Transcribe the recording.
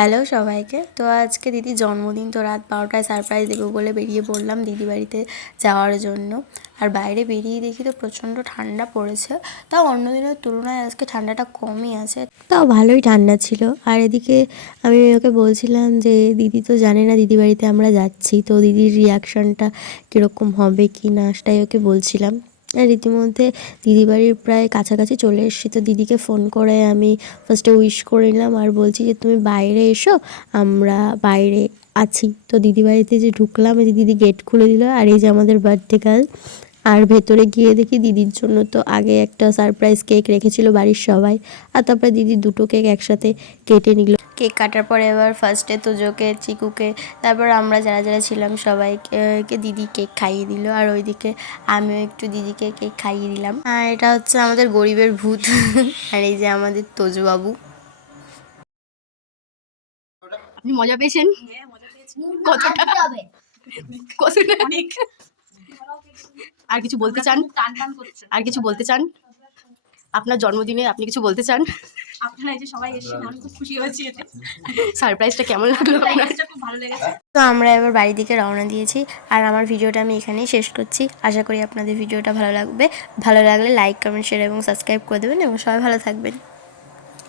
Hello সবাইকে। তো আজকে দিদির জন্মদিন, তো রাত 12টায় সারপ্রাইজ দেবো বলে বেরিয়ে পড়লাম দিদি বাড়িতে যাওয়ার জন্য। আর বাইরে বেরিয়ে দেখি তো প্রচণ্ড ঠান্ডা পড়েছে, তাও অন্য দিনের তুলনায় আজকে ঠান্ডাটা কমই আছে, তাও ভালোই ঠান্ডা ছিল। আর এদিকে আমি ওকে বলছিলাম যে দিদি তো জানে না দিদি বাড়িতে আমরা যাচ্ছি, তো দিদির রিয়াকশানটা কীরকম হবে কি না সেটাই ওকে বলছিলাম। আর রীতিমধ্যে দিদি বাড়ির প্রায় কাছাকাছি চলে এসেছি, তো দিদিকে ফোন করে আমি ফার্স্টে উইশ করে নিলাম আর বলছি যে তুমি বাইরে এসো, আমরা বাইরে আছি। তো দিদি বাড়িতে যে ঢুকলাম, এই যে দিদি গেট খুলে দিল, আর এই যে আমাদের বার্থডে গার্ল। আর ভেতরে গিয়ে দেখি দিদির জন্য তো আগে একটা সারপ্রাইজ কেক রেখেছিল বাড়ির সবাই, আর তারপরে দিদি দুটো কেক একসাথে কেটে নিল। কেক কাটার পরে এবার ফার্স্টে তোজোকে, চিকুকে, তারপর আমরা যারা যারা ছিলাম সবাইকে দিদি কেক খাইয়ে দিল। আর ওইদিকে আমিও একটু দিদিকে কেক খাইয়ে দিলাম। আর এটা হচ্ছে আমাদের গরিবের ভূত আর এই যে আমাদের তোজো বাবু। আপনি মজা পেয়েছেন? কতটা কতটা আর কিছু বলতে চান? আর কিছু বলতে চান? আপনার জন্মদিনে আপনি কিছু বলতে চান? আপনারা এই যে সবাই এসেছেন, আমি খুব খুশি হয়েছি। এতে সারপ্রাইজটা কেমন লাগলো আপনার? খুব ভালো লেগেছে। তো আমরা এবার বাড়ির দিকে রওনা দিয়েছি, আর আমার ভিডিওটা আমি এখানেই শেষ করছি। আশা করি আপনাদের ভিডিওটা ভালো লাগবে। ভালো লাগলে লাইক, কমেন্ট, শেয়ার এবং সাবস্ক্রাইব করে দেবেন এবং সবাই ভালো থাকবেন।